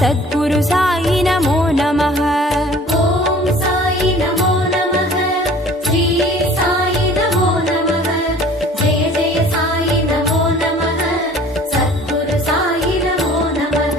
सद्गुरु साई नमो नमः। ओम साई नमो नमः, श्री साई नमो नमः, जय जय साई नमो नमः, सद्गुरु साई नमो नमः।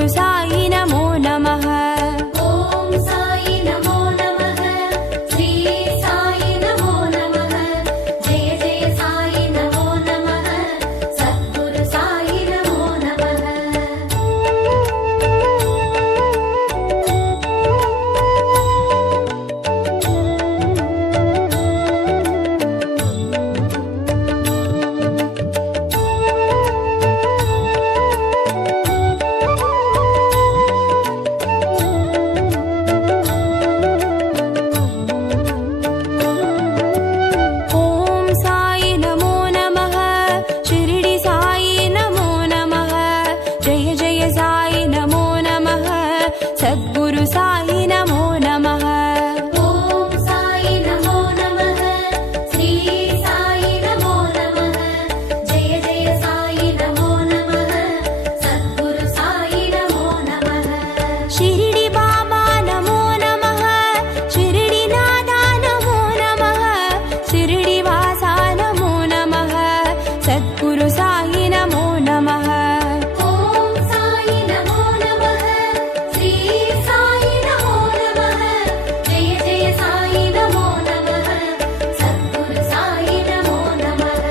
सद्गुरु साई नमो नमः। ॐ साई नमो नमः। श्री साई नमो नमः। जय जय साई नमो नमः। सद्गुरु साई नमो नमः। ॐ साई नमो नमः। शिरडी साई नमो नमः। जय जय साई नमो नमः। सद्गुरु साई नमो नमः। ॐ साई नमो नमः। श्री साई नमो नमः। जय जय साई नमो नमः। सद्गुरु साई नमो नमः। शिरडी बाबा नमो नमः। शिरडी नादा नमो नमः। शिरडी वासा नमो नमः। सद्गुरु साई नमो नमः। ॐ साई नमो नमः। श्री साई नमो नमः। जय जय साई नमो नमः। सद्गुरु साई नमो नमः।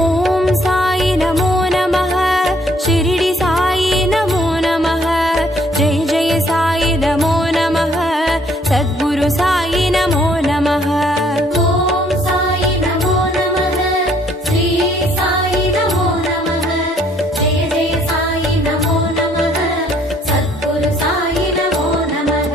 ॐ साई नमो नमः। शिरडी साई नमो नमः। जय जय साई नमो नमः। सद्गुरु साई नमो नमः। ॐ साई नमो नमः। श्री साई नमो नमः। जय जय साई नमो नमः। सद्गुरु साई नमो नमः।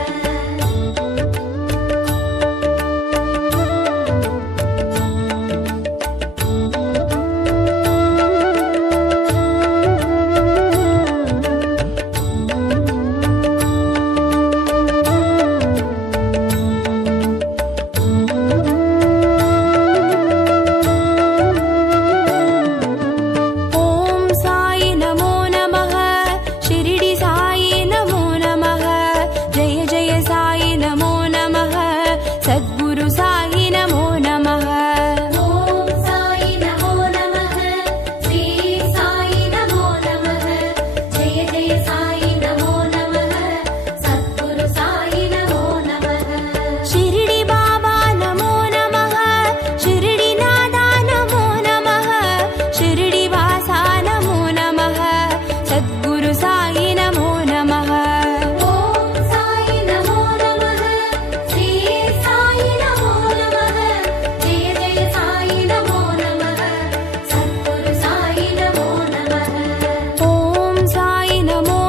ॐ साई नमो नमः। शिरडी साई नमो नमः। जय जय साई नमो नमः। सद्गुरु साई नमो नमः। ॐ साई नमो नमः। श्री साई नमो नमः। जय जय साई नमो नमः। सद्गुरु साई नमो नमः। शिरडी बाबा नमो नमः। शिरडी नादा नमो नमः। शिरडी वासा नमो नमः। सद्गुरु साई नमो नमः। ॐ साई नमो नमः। श्री साई नमो नमः। जय जय साई नमो नमः। सद्गुरु साई नमो नमः। ॐ साई नमो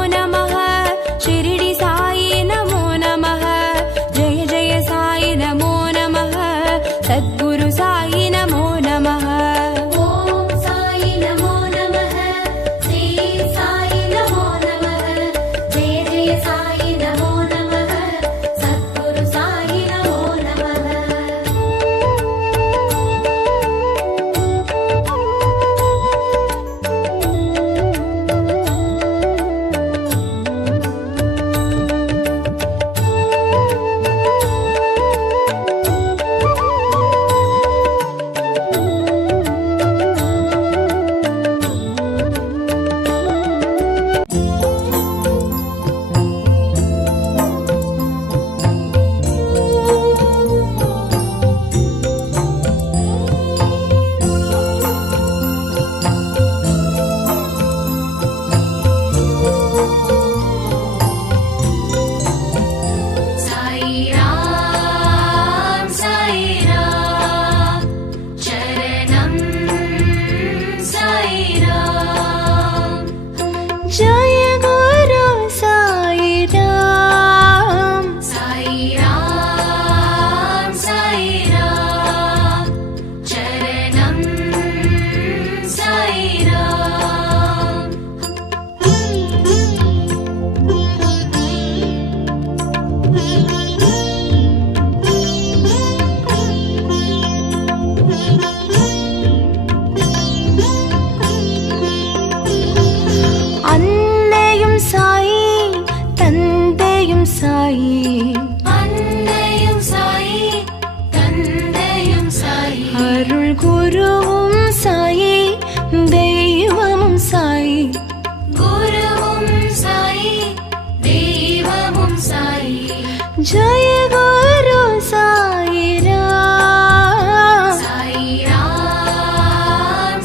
जय गुरु साई राम। साई राम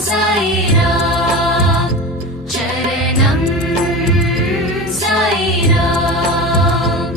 चरणं साई राम।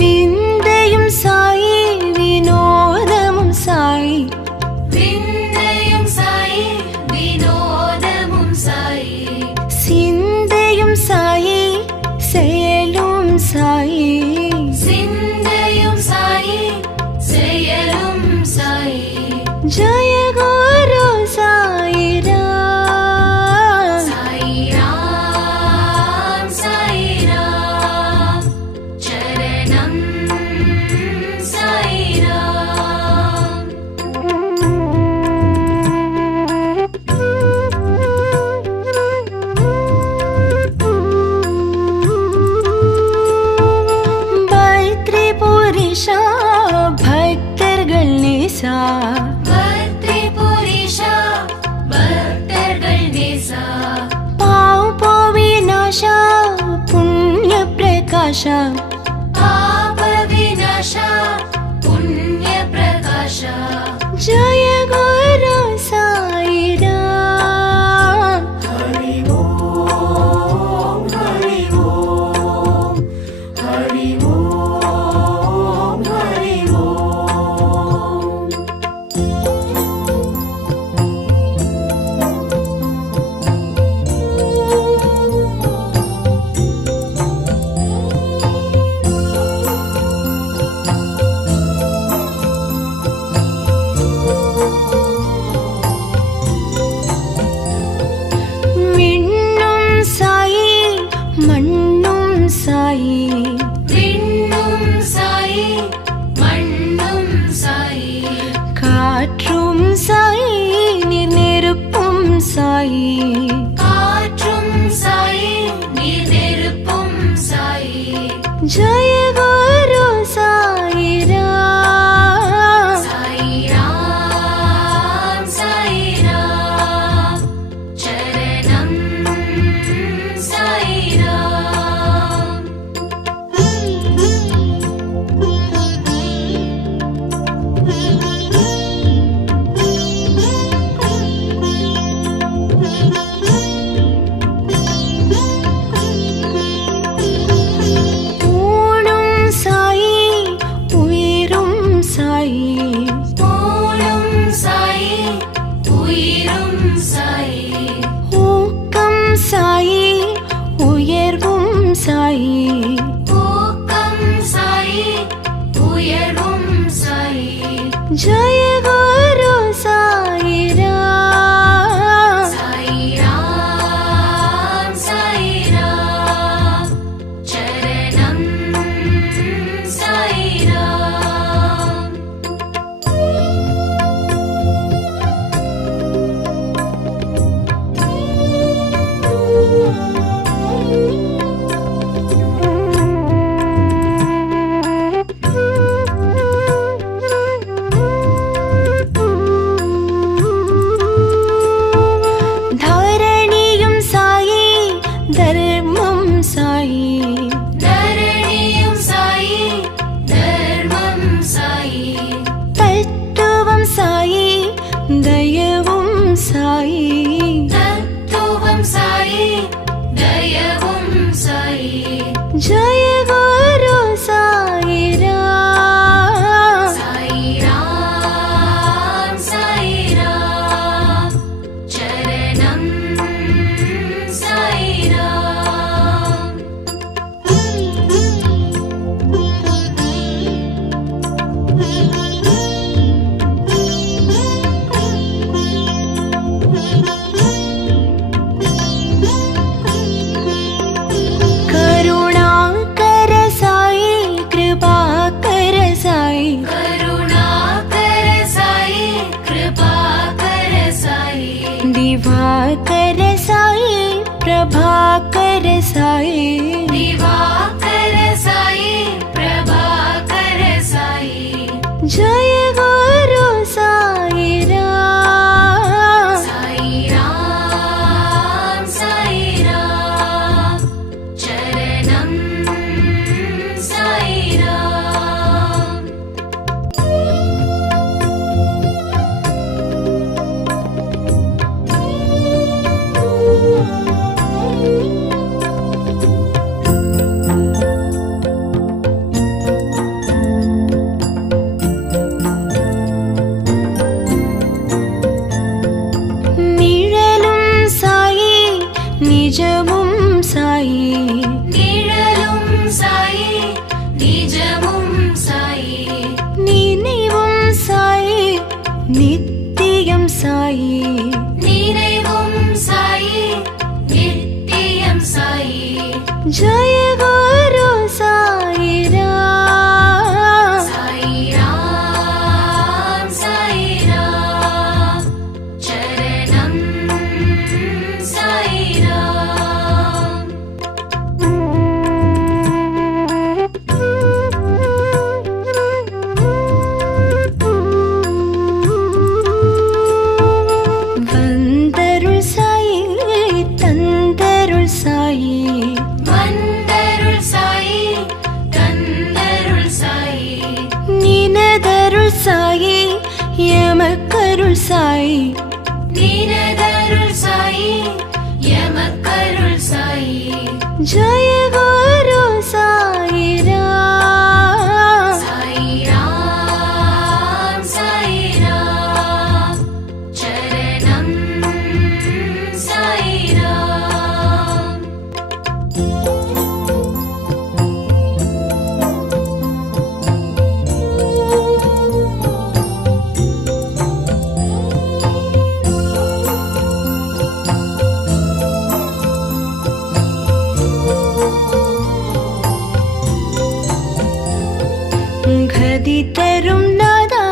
विन्दयं साई विनोदमुं साई। विन्दयं साई विनोदमुं साई। सिन्दयं साई செயலும் साई। सिन्दयं साई செயலும் साई। जय गुरु साई राम। साई राम चरणं साई राम। பத்ரிபுரிஷா பக்தர்கள் நேசா। பத்ரிபுரிஷா பக்தர்கள் நேசா। பாவ விநாசா புண்ணிய பிரகாஷா। பாப விநாசா புண்ணிய பிரகாஷா। जय गुरु साई राम। हरि ओम हरि ओम हरि ओम हरि ओम। விண்ணும் சாயி மண்ணும் சாயி। விண்ணும் சாயி மண்ணும் சாயி। காற்றும் சாயி நீர் நெருப்பும் சாயி। காற்றும் சாயி நீர் நெருப்பும் சாயி। जय गुरु साई राम। साई राम चरणं साई राम। ஊனும் சாயி உயிரும் சாயி। ஊனும் சாயி உயிரும் சாயி। ஊக்கம் சாயி உயர்வும் சாயி। ஊக்கம் சாயி உயர்வும் சாயி। जय गुरु साई राम। साई राम चरणं साई राम। धरणिயும் சாயி தர்மம் சாயி। धरणियं साई धर्मं साई। தத்துவம் சாயி தயவும் சாயி। तत्त्वं साई दयवं साई। जय गुरु साई राम। साई राम चरणं साई राम। करुणाकर साई कृपाकर साई। करुणाकर साई कृपाकर साई। दिवाकर साई प्रभाकर साई दिवाकर साई प्रभाकर साई जय गुरु साई राम साई राम चरणम साई राम நிழலும் சாயி நிஜமும் சாயி நிழலும் சாயி நிஜமும் சாயி நினைவும் சாயி நித்தியம் சாயி நினைவும் சாயி நித்தியம் சாயி जय गुरु साई राम साई राम चरणम साई राम வந்தருள் சாயி தந்தருள் சாயி வந்தருள் சாயி தந்தருள் சாயி நினதருள் சாயி எமக்கருள் சாயி நீனதருள் சாயி எமக்கருள் சாயி जय गुरु साई राम साई राम चरणम साई राम கதி தரும் நாதா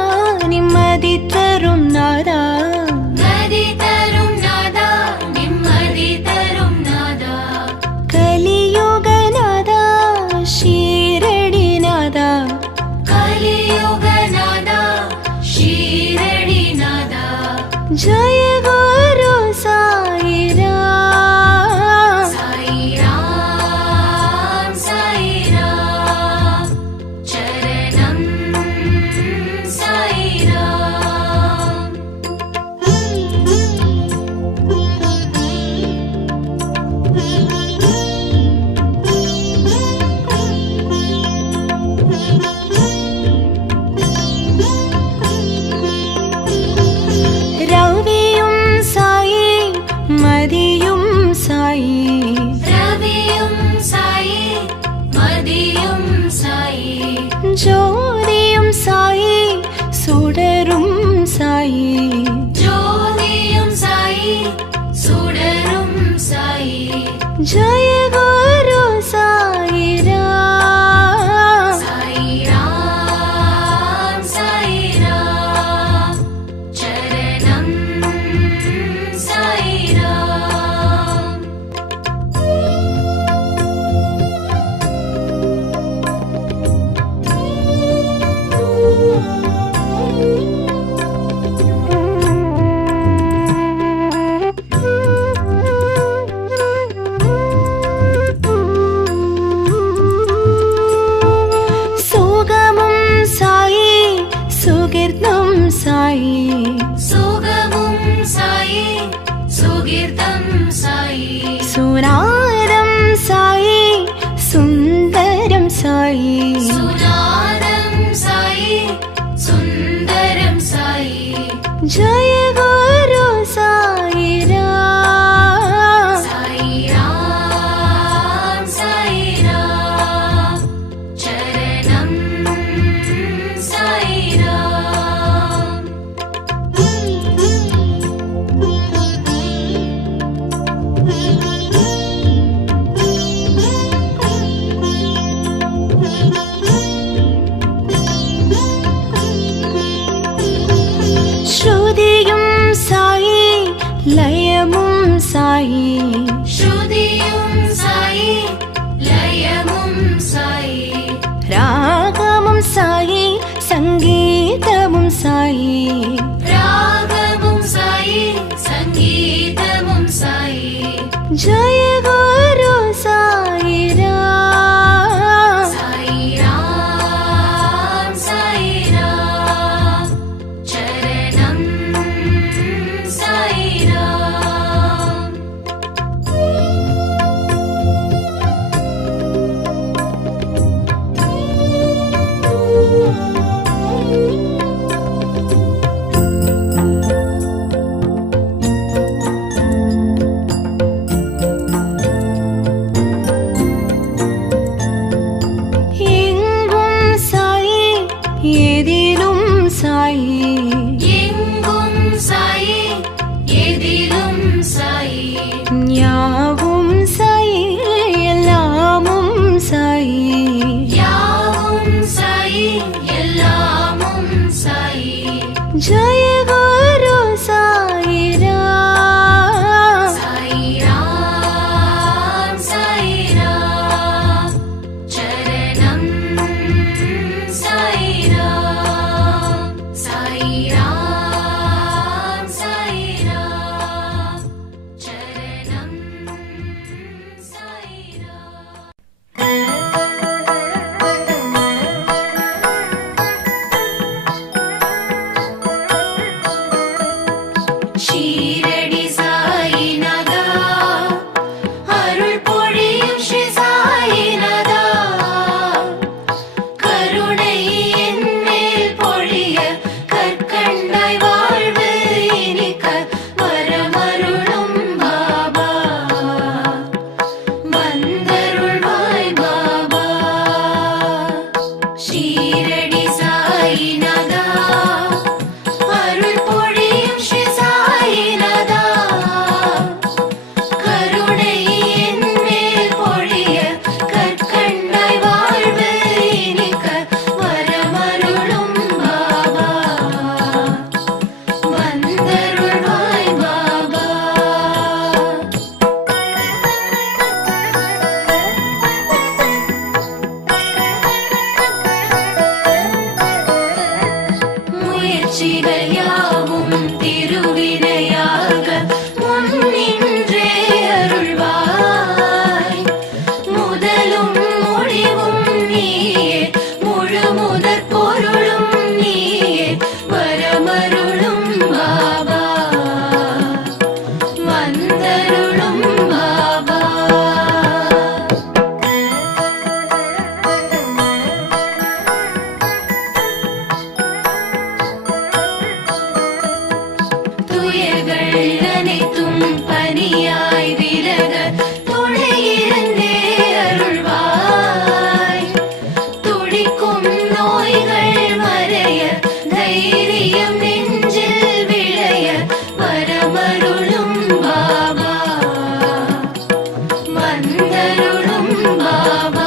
நிம்மதி தரும் நாதா கதி தரும் நாதா நிம்மதி தரும் நாதா கலியுக நாதா ஷீரடி நாதா கலியுக நாதா ஷீரடி நாதா जय गुरु साई राम साई राम चरणम साई राम ரவியும் சாயி மதியும் சாயி ரவியும் சாயி மதியும் சாயி ஜோதியும் சாயி சுடரும் சாயி ஜோதியும் சாயி சுடரும் சாயி जय गुरु साई राम साई राम चरणम साई राम சுகமும் சாயி சுகிர்தம் சாயி சுகமும் சாயி சுகீர்த்தம் சாயி சுனாதம் சாயி சுந்தரம் சாயி சுநாதம் சாயி சுந்தரம் சாயி जय गुरु साई राम साई राम चरणम साई राम ஸ்ருதியும் சாயி லயமும் சாயி ஸ்ருதி जय गुरु साई राम। साई राम साई राम चरणम साई राम। எங்கும் சாயி எதிலும் சாயி, எங்கும் சாயி எதிலும் சாயி, யாவும் சாயி எல்லாமும் சாயி, யாவும் சாயி எல்லாமும் சாயி। जय गुरु साई राम। साई राम साई राम चरणम साई राम। साई राम साई राम चरणम साई राम। ஷீரடி சாயிநாதா அருள் பொழியும் ஸ்ரீ சாயிநாதா, கருணை என் மேல் பொழிய கற்கண்டாய் வாழ்வு இனிக்க வரமருளும் பாபா, வந்தருள்வாய் பாபா। ஷீரடி சாயிநாதா அருள் பொழியும் ஸ்ரீ சாயிநாதா, கருணை என் மேல் பொழிய கற்கண்டாய் வாழ்வு இனிக்க வரமருளும் பாபா, வந்தருள்வாய் பாபா। முயற்சிகள் யாவும் திருவினையாக முன்னின்றே அருள்வாய், முதலும் முடிவும் நீயே முழு முதற் பொருளும் நீயே வரமருளும் பாபா, வந்தருளும் பாபா। துயர்கள் அனைத்தும் பனியாய் விலக துணையிருந்தே அருள்வாய், துடிக்கும் நோய்கள் மறைய தைரியம் நெஞ்சில் விளைய வரமருளும் பாபா, வந்தருளும் பாபா।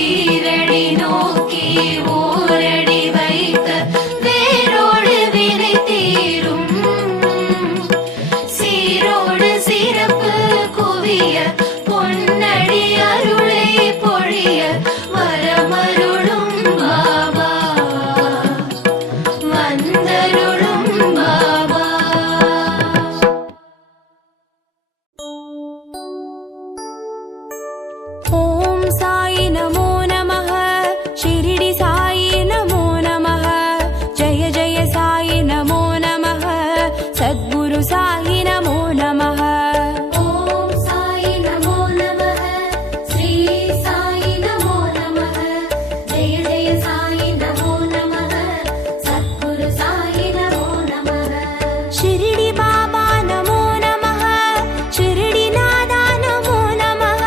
ஈரடி நோக்கி ஓரடி வைக்க வேரோடு வினை தீரும். சீரோடு சிறப்பு குவிய பொன்னடி அருளை பொழிய வரமருளும் பாபா வந்தருளும் பாபா. ஓம் சாயி நமோ நமः ஷிரடி சாயி நமோ நமः ஜெய ஜெய சாயி நமோ நமः சத்குரு சாயி நமோ நமः. ஓம் சாயி நமோ நமः ஸ்ரீ சாயி நமோ நமः ஜெய ஜெய சாயி நமோ நமः சத்குரு சாயி நமோ நமः. ஷிரடி பாபா நமோ நமः ஷிரடி நாதா நமோ நமः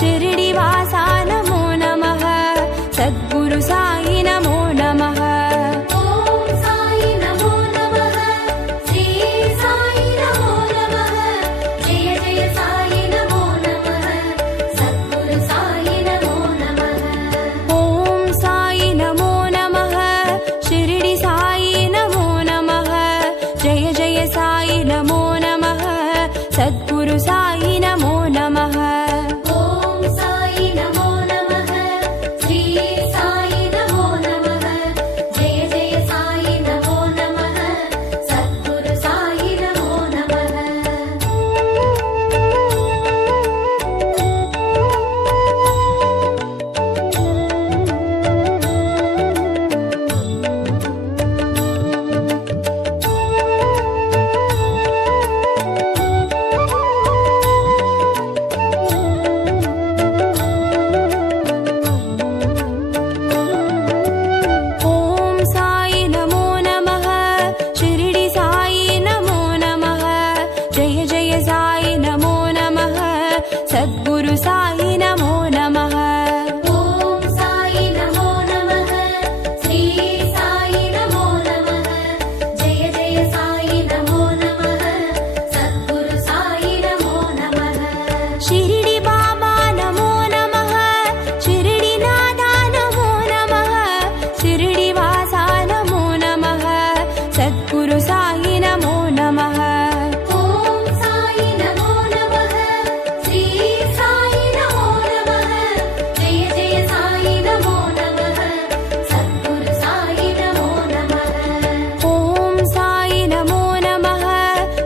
ஷிரடி வாசா நமோ நமः சத்குரு சாயி நமோ நமः. ஓம் சாயி நமோ நமः ஸ்ரீ சாயி நமோ நமः ஜெய ஜெய சாயி நமோ நமः சத்குரு சாயி நமோ நமः. ஓம் சாயி நமோ நமः ஷிரடி சாயி நமோ நமः ஜெய ஜெய சாயி நமோ நமः சத்குரு சாயி நமோ நமः. ஓம் சாயி நமோ நமः ஸ்ரீ சாயி நமோ நமः ஜெய ஜெய சாயி நமோ நமः சத்குரு சாயி நமோ நமः. ஓம் சாயி நமோ நமः ஷிரடி சாயி நமோ நமः ஜெய ஜெய சாயி நமோ நமः சத்குரு சாயி நமோ நமः. ஓம் சாயி நமோ நமः ஸ்ரீ சாயி நமோ நமः ஜெய ஜெய சாயி நமோ நமः சத்குரு சாயி நமோ நமः. ஷிரடி பாபா நமோ நமः ஷிரடி நாதா நமோ நமः ஷிரடி வாசா நமோ நமः சத்குரு சாயி நமோ நமः. ஓம் சாயி நமோ நமः ஸ்ரீ சாயி நமோ நமः ஜெய ஜெய சாயி நமோ நமः சத்குரு சாயி நமோ நமः. ஓம் சாயி நமோ நமः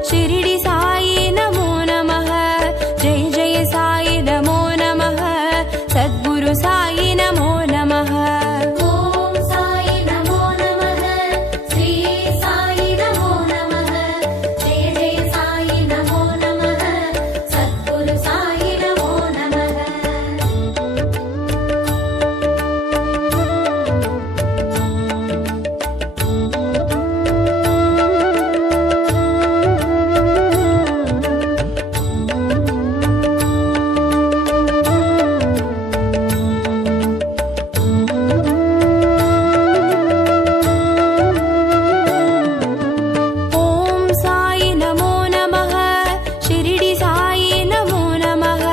ஷிரடி சாயி நமோ நமः ஜெய ஜெய சாயி நமோ நமः சத்குரு சாயி நமோ நமः. ஓம் சாயி நமோ நமः ஸ்ரீ சாயி நமோ நமः ஜெய ஜெய சாயி நமோ நமः சத்குரு சாயி நமோ நமः. ஓம் சாயி நமோ நமः ஷிரடி சாயி நமோ நமः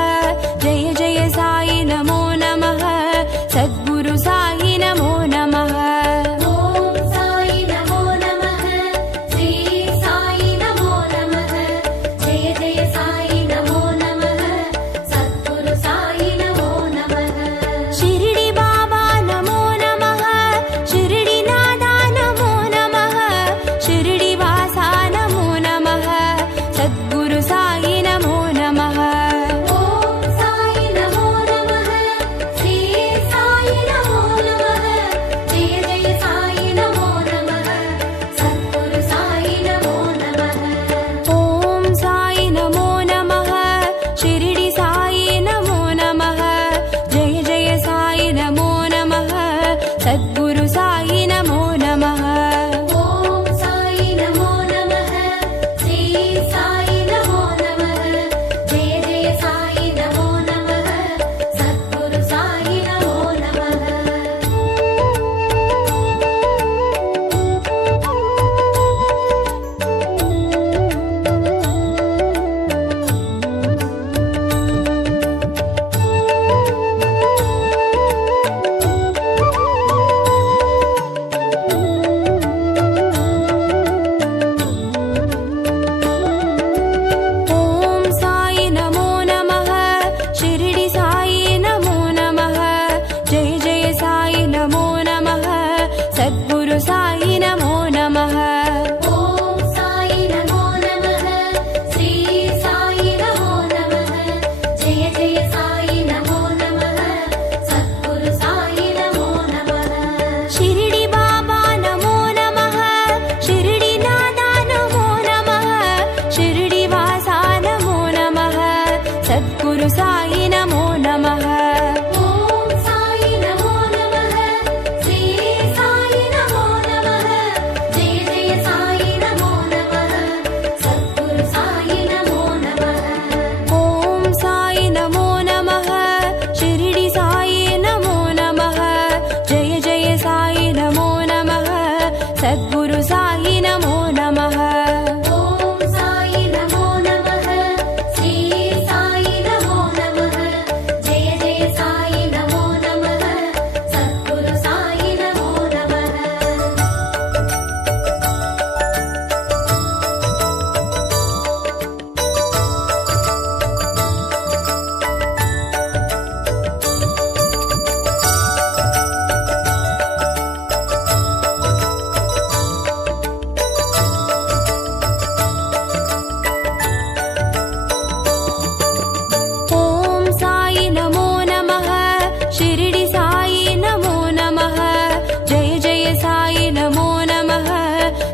ஜெய ஜெய சாயி நமோ நமः சத்குரு சாயி நமோ நமः. ஓம் சாயி நமோ நமः ஸ்ரீ சாயி நமோ நமः ஜெய ஜெய சாயி நமோ நமः சத்குரு சாயி நமோ நமः. ஷிரடி பாபா நமோ நமः ஷிரடி நாதா நமோ நமः ஷிரடி வாசா நமோ நமः சத்குரு சாயி நமோ நமः. ஓம் சாயி நமோ நமः ஸ்ரீ சாயி நமோ நமः ஜெய ஜெய சாயி நமோ நமः சத்குரு சாயி நமோ நமः. ஓம் சாயி நமோ நமः ஷிரடி சாயி நமோ நமः ஜெய ஜெய சாயி நமோ நமः சத்குரு சாயி நமோ நமः. ஓம் சாயி நமோ நமः ஸ்ரீ சாயி நமோ நமः ஜெய ஜெய சாயி நமோ நமः சத்குரு சாயி நமோ நமः.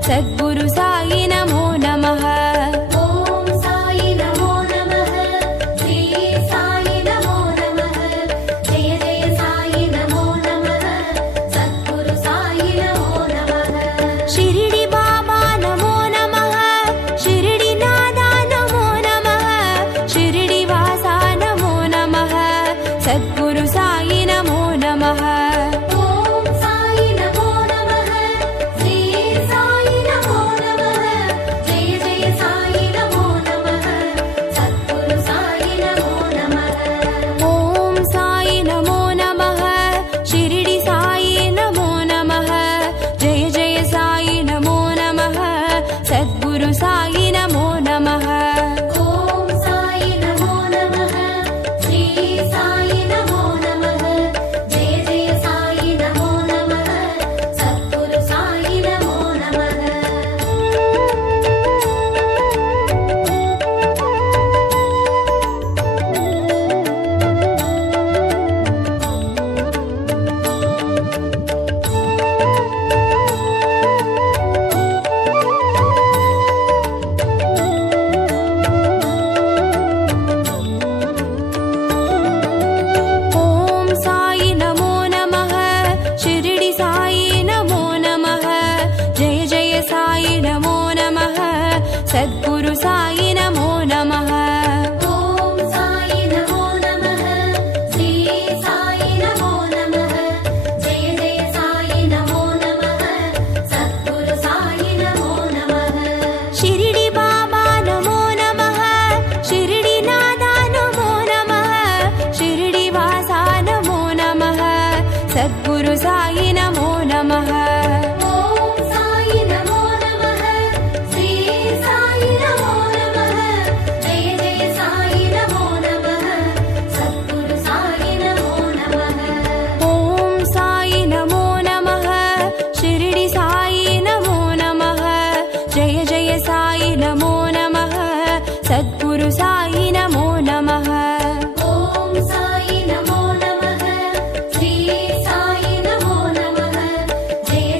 सद्गुरु साई नमो नमः ॐ साई नमो नमः श्री साई नमो नमः जय जय साई नमो नमः सद्गुरु साई नमो नमः शिरडी बाबा नमो नमः शिरडी नादा नमो नमः शिरडी वासा नमो नमः सद्गुरु साई नमो नमः ॐ साई नमो नमः श्री साई नमो नमः जय जय साई नमो नमः सद्गुरु साई नमो नमः ॐ साई नमो नमः शिरडी साई नमो नमः जय जय साई नमो नमः सद्गुरु साई नमो नमः ॐ साई नमो नमः श्री साई नमो नमः जय जय साई नमो नमः सद्गुरु साई नमो नमः ॐ साई नमो नमः शिरडी साई नमो नमः जय जय साई नमो नमः सद्गुरु साई नमो नमः ॐ साई नमो नमः श्री साई नमो नमः जय जय साई नमो नमः सद्गुरु साई नमो नमः शिरडी बाबा नमो नमः शिरडी नादा नमो नमः शिरडी वासा नमो नमः सद्गुरु साई नमो नमः ॐ साई नमो नमः श्री साई नमो नमः जय जय साई नमो नमः सद्गुरु साई नमो नमः ॐ साई नमो नमः शिरडी साई नमो नमः जय जय साई नमो नमः सद्गुरु साई नमो नमः ॐ साई नमो नमः श्री साई नमो नमः जय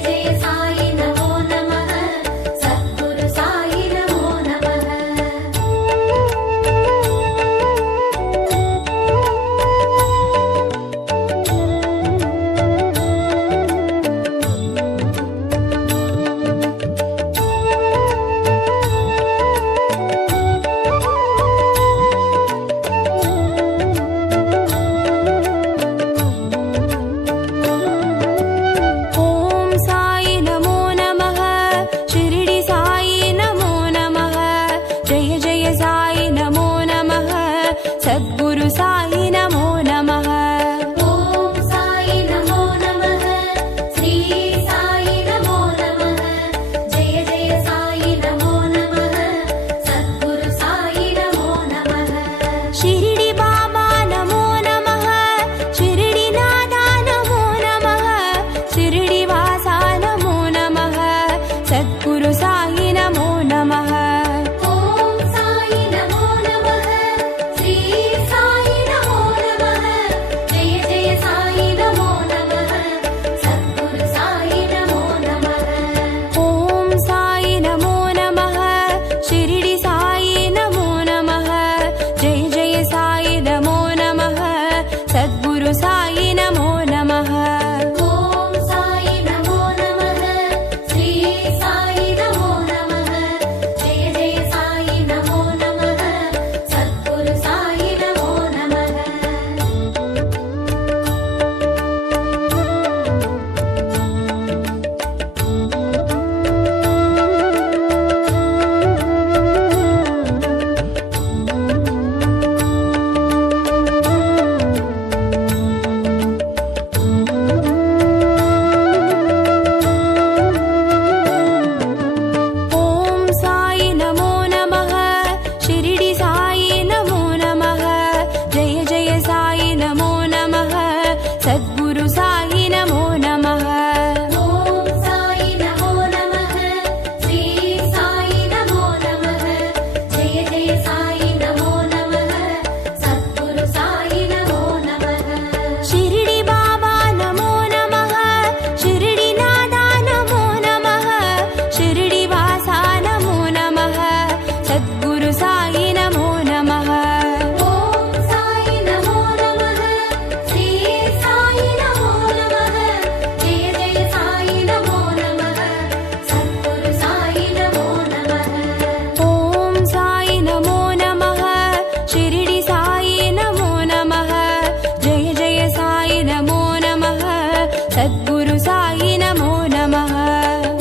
सद्गुरु साई नमो नमः।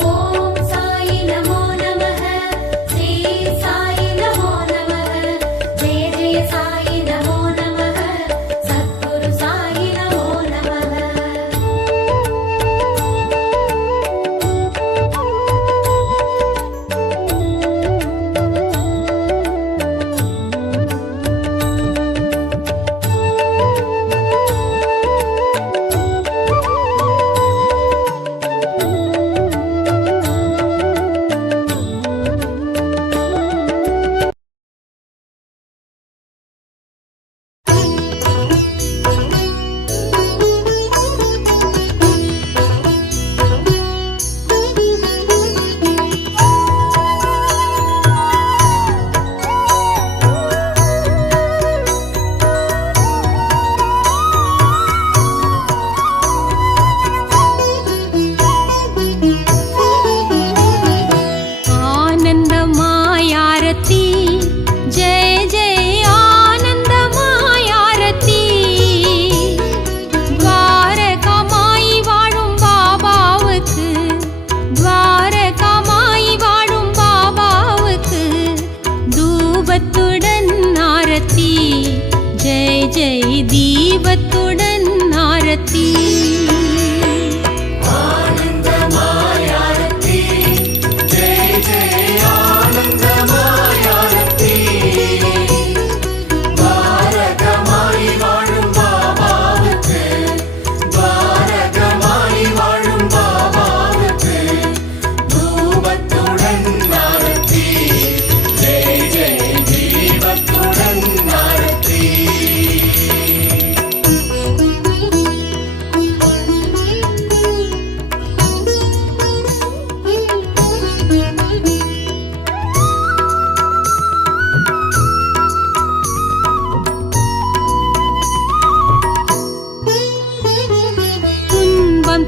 ॐ साई नमो नमः श्री साई नमो नमः जय जय साई नमो नमः सद्गुरु साई नमो नमः।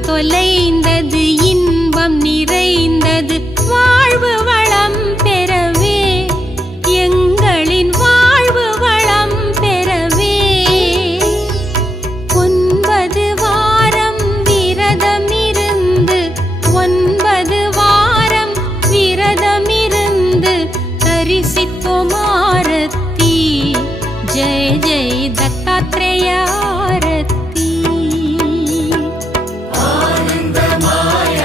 தொலைந்தது இன்பம் நிறைந்தது வாழ்வு வளம் பெறவே எங்களின் வாழ்வு வளம் பெறவே 9 வாரம் விரதமிருந்து 9 வாரம் விரதமிருந்து தரிசித்தோம் ஆரத்தி ஜெய ஜெய தத்தாத்ரேய ஆரத்தி ஆனந்தமாய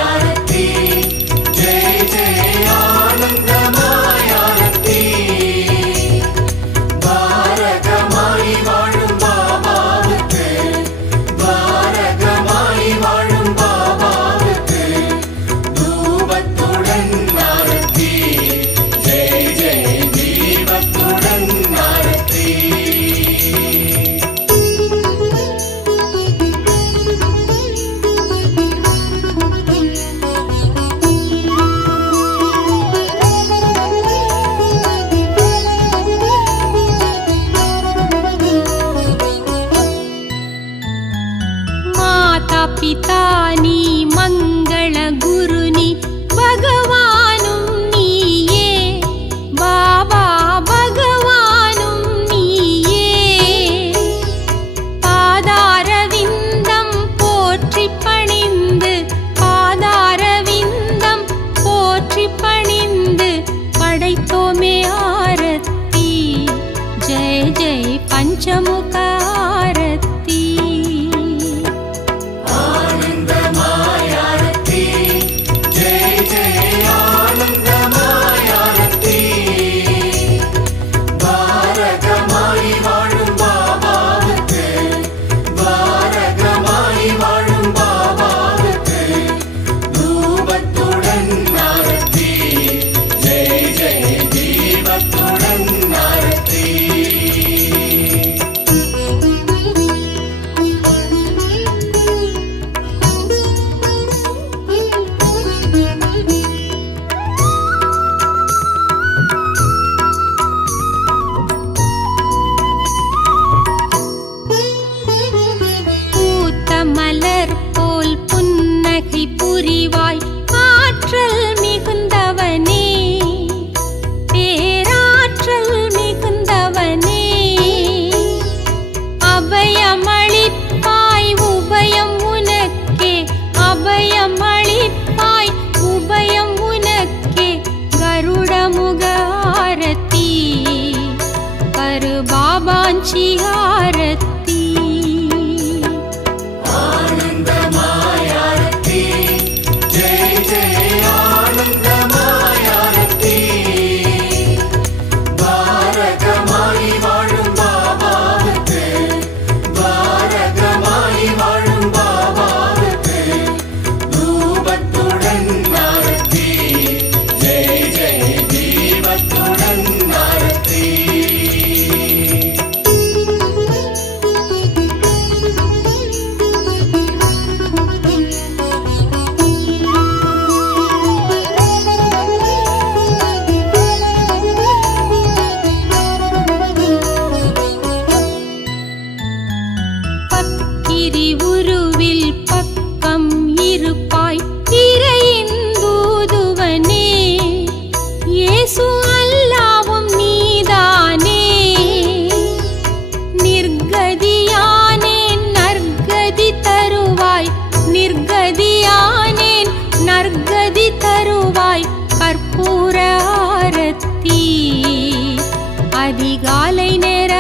அதிகாலை நேர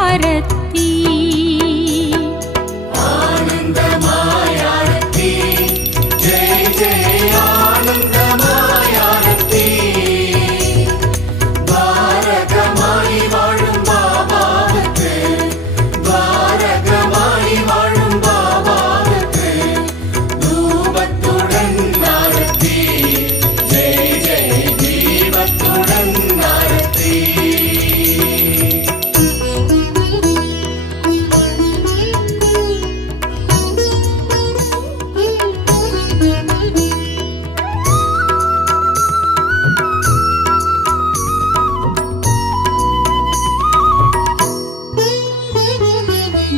ஆரத்தி ஆனந்தமாய் ஆரத்தி ஜெய் ஜெய் ஆனந்தமாய் ஆரத்தி பாரகமாய் வாழும் பாபாவுக்கு பாரகமாய் வாழும் பாபாவுக்கு தூபத்துடன் ஆரத்தி ஜெய் ஜெய் தீபத்துடன் ஆரத்தி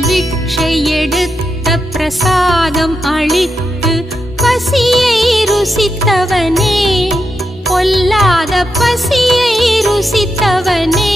பிக்ஷை எடுத்த பிரசாதம் அளித்து பசியை ருசித்தவனே பொல்லாத பசியை ருசித்தவனே